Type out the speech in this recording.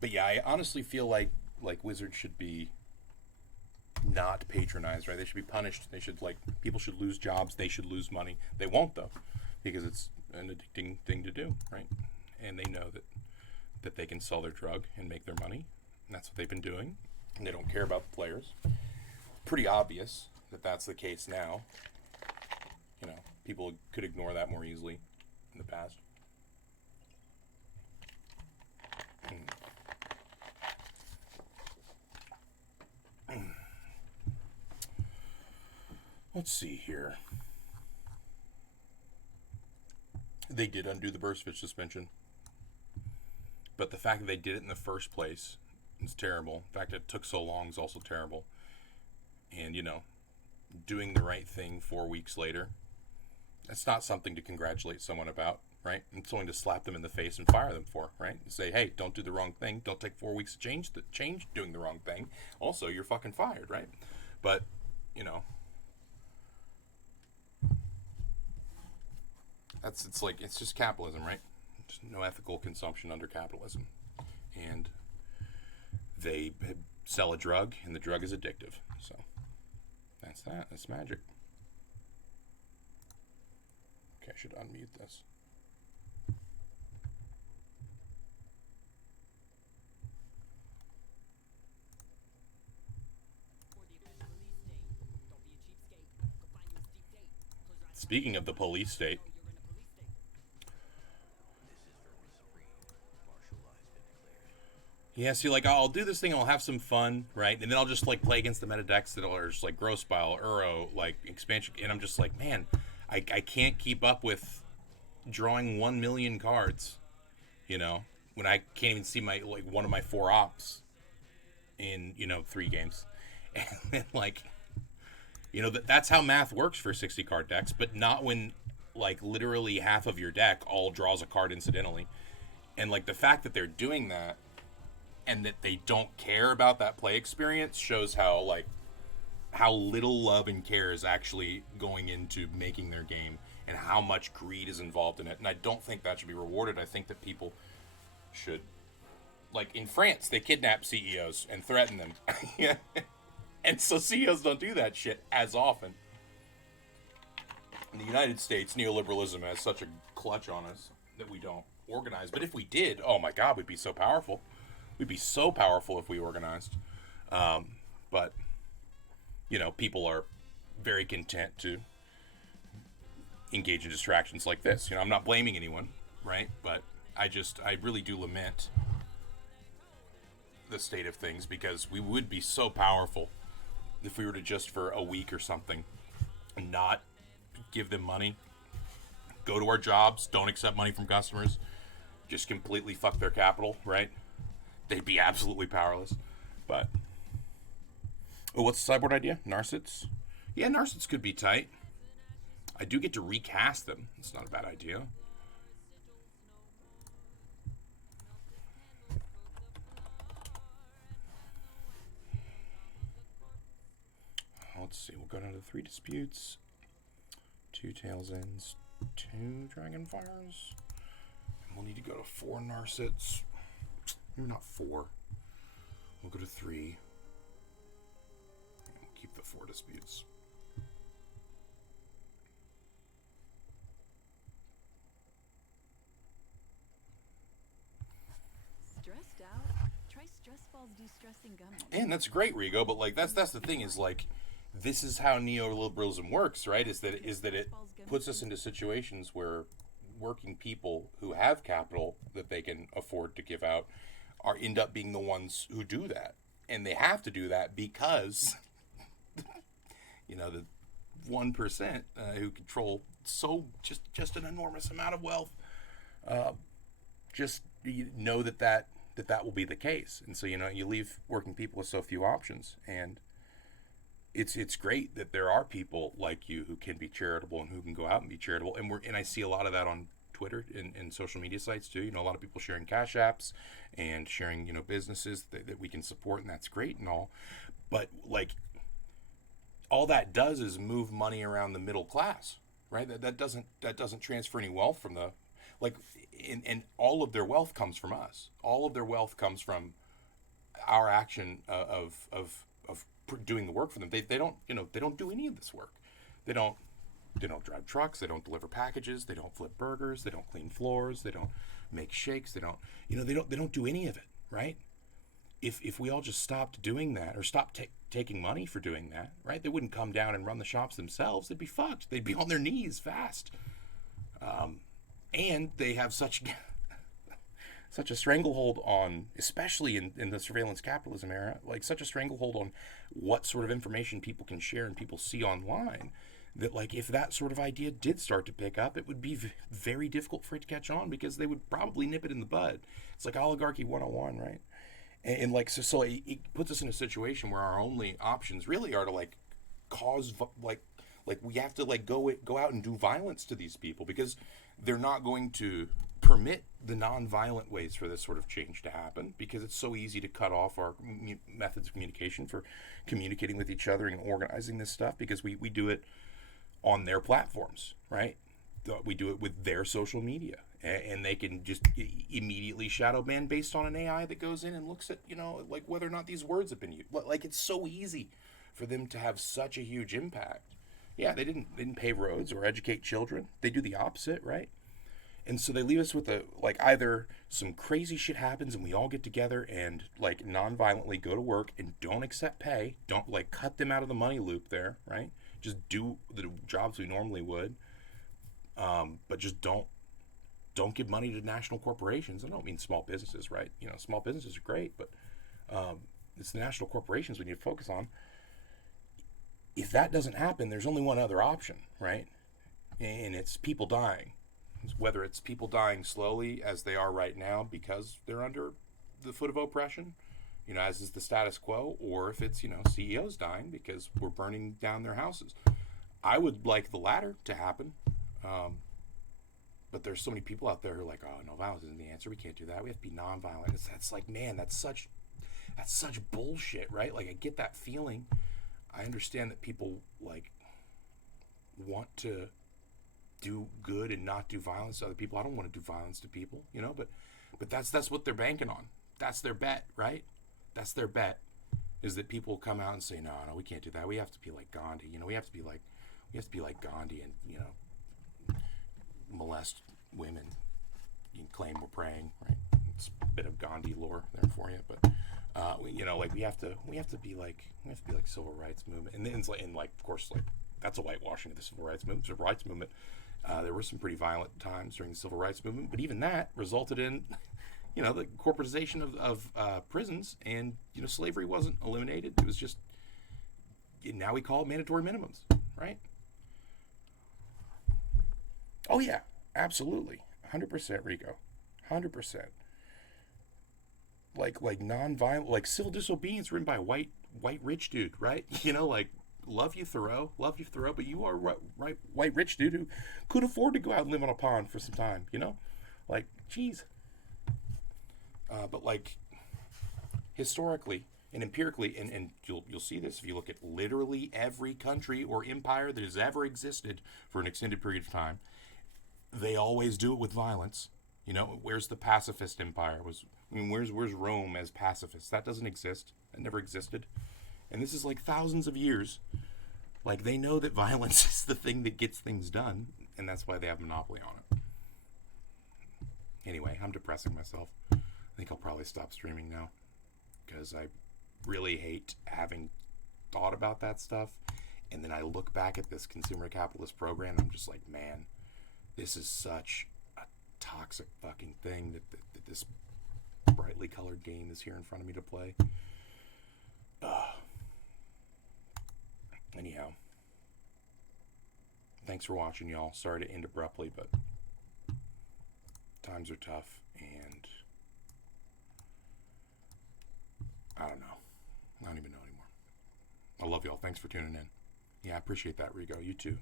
But yeah, I honestly feel like Wizards should be not patronized, right? They should be punished. They should, like, people should lose jobs. They should lose money. They won't though, because it's an addicting thing to do, right? And they know that they can sell their drug and make their money. And that's what they've been doing. And they don't care about the players. Pretty obvious that that's the case now. You know, people could ignore that more easily in the past. Let's see here. They did undo the Burstfitch suspension. But the fact that they did it in the first place is terrible. The fact that it took so long is also terrible. And, you know, doing the right thing 4 weeks later, that's not something to congratulate someone about, right? It's something to slap them in the face and fire them for, right? And say, hey, don't do the wrong thing. Don't take 4 weeks to change doing the wrong thing. Also, you're fucking fired, right? But, you know, it's just capitalism, right? Just no ethical consumption under capitalism. And they sell a drug, and the drug is addictive. So that's that. That's magic. Okay, I should unmute this. Speaking of the police state, yeah, see, like, I'll do this thing, I'll have some fun, right? And then I'll just, like, play against the meta decks that are just, like, Gross Bile, Uro, like, Expansion, and I'm just like, man, I can't keep up with drawing 1 million cards, you know, when I can't even see my, like, one of my 4 ops in, you know, 3 games. And then, like, you know, that's how math works for 60 card decks, but not when, like, literally half of your deck all draws a card incidentally. And, like, the fact that they're doing that and that they don't care about that play experience shows how, like, how little love and care is actually going into making their game and how much greed is involved in it. And I don't think that should be rewarded. I think that people should, like, in France, they kidnap CEOs and threaten them. And so CEOs don't do that shit as often. In the United States, neoliberalism has such a clutch on us that we don't organize. But if we did, oh my God, we'd be so powerful. We'd be so powerful if we organized. But, you know, people are very content to engage in distractions like this. You know, I'm not blaming anyone, right? But I really do lament the state of things, because we would be so powerful if we were to just for a week or something not give them money, go to our jobs, don't accept money from customers, just completely fuck their capital, right? They'd be absolutely powerless. But oh, what's the sideboard idea? Narsets? Yeah, Narsets could be tight. I do get to recast them. It's not a bad idea. Let's see. We'll go down to 3 disputes, 2 tails ends, 2 dragonfires. And we'll need to go to 4 Narsets. Maybe not 4. We'll go to 3. We'll keep the 4 disputes. Stressed out? Try Stress Balls de-stressing gummies. And that's great, Rigo. But, like, that's the thing, is, like, this is how neoliberalism works, right? Is that it puts us into situations where working people who have capital that they can afford to give out end up being the ones who do that, and they have to do that because you know, the 1% who control just an enormous amount of wealth, just know that will be the case. And so, you know, you leave working people with so few options. And it's great that there are people like you who can be charitable and who can go out and be charitable. And I see a lot of that on Twitter and social media sites too. You know, a lot of people sharing cash apps and sharing, you know, businesses that we can support, and that's great and all. But, like, all that does is move money around the middle class, right? That doesn't transfer any wealth from the like, and all of their wealth comes from us. All of their wealth comes from our action of doing the work for them. They don't, they don't do any of this work. They don't they don't drive trucks, they don't deliver packages, they don't flip burgers, they don't clean floors, they don't make shakes, they don't, they don't do any of it, right? If we all just stopped doing that, or stopped taking money for doing that, right? They wouldn't come down and run the shops themselves. They'd be fucked. They'd be on their knees fast. And they have such such a stranglehold on, especially in the surveillance capitalism era, like such a stranglehold on what sort of information people can share and people see online, that like if that sort of idea did start to pick up, it would be very difficult for it to catch on, because they would probably nip it in the bud. It's like oligarchy 101, right? And like so it puts us in a situation where our only options really are to like cause like we have to like go out and do violence to these people, because they're not going to permit the non-violent ways for this sort of change to happen, because it's so easy to cut off our methods of communication for communicating with each other and organizing this stuff, because we do it on their platforms, right? We do it with their social media, and they can just immediately shadow ban based on an AI that goes in and looks at, like whether or not these words have been used. Like, it's so easy for them to have such a huge impact. Yeah, they didn't pave roads or educate children. They do the opposite, right? And so they leave us with either some crazy shit happens and we all get together and like non-violently go to work and don't accept pay, don't like cut them out of the money loop there, right? Just do the jobs we normally would, but just don't give money to national corporations. I don't mean small businesses, right? Small businesses are great, but it's the national corporations we need to focus on. If that doesn't happen, there's only one other option, right? And it's people dying. Whether it's people dying slowly, as they are right now because they're under the foot of oppression, as is the status quo, or if it's, CEOs dying because we're burning down their houses. I would like the latter to happen. But there's so many people out there who are like, oh, no, violence isn't the answer. We can't do that. We have to be nonviolent. That's like, man, that's such bullshit, right? Like, I get that feeling. I understand that people like want to do good and not do violence to other people. I don't want to do violence to people, but that's what they're banking on. That's their bet, right? That's their bet, is that people come out and say, no, we can't do that. We have to be like Gandhi. We have to be like Gandhi and, molest women. You can claim we're praying, right? It's a bit of Gandhi lore there for you, but we have to be like civil rights movement, and then it's like, of course, like that's a whitewashing of the civil rights movement. Civil rights movement, there were some pretty violent times during the civil rights movement, but even that resulted in, the corporatization of prisons, and slavery wasn't eliminated. It was just, now we call it mandatory minimums, right? Oh yeah, absolutely, 100%, Rico, 100%. Like non-violent, like civil disobedience written by a white rich dude, right? Like, love you Thoreau, but you are right white rich dude who could afford to go out and live on a pond for some time, like, geez. But like historically and empirically, and you'll see this if you look at literally every country or empire that has ever existed for an extended period of time. They always do it with violence. Where's the pacifist empire? Where's Rome as pacifist? That doesn't exist. It never existed. And this is like thousands of years. Like, they know that violence is the thing that gets things done, and that's why they have a monopoly on it. Anyway, I'm depressing myself. I think I'll probably stop streaming now, because I really hate having thought about that stuff, and then I look back at this consumer capitalist program, and I'm just like, man, this is such a toxic fucking thing that this brightly colored game is here in front of me to play. Anyhow, thanks for watching, y'all. Sorry to end abruptly, but times are tough, and I don't know. I don't even know anymore. I love y'all. Thanks for tuning in. Yeah, I appreciate that, Rigo. You too.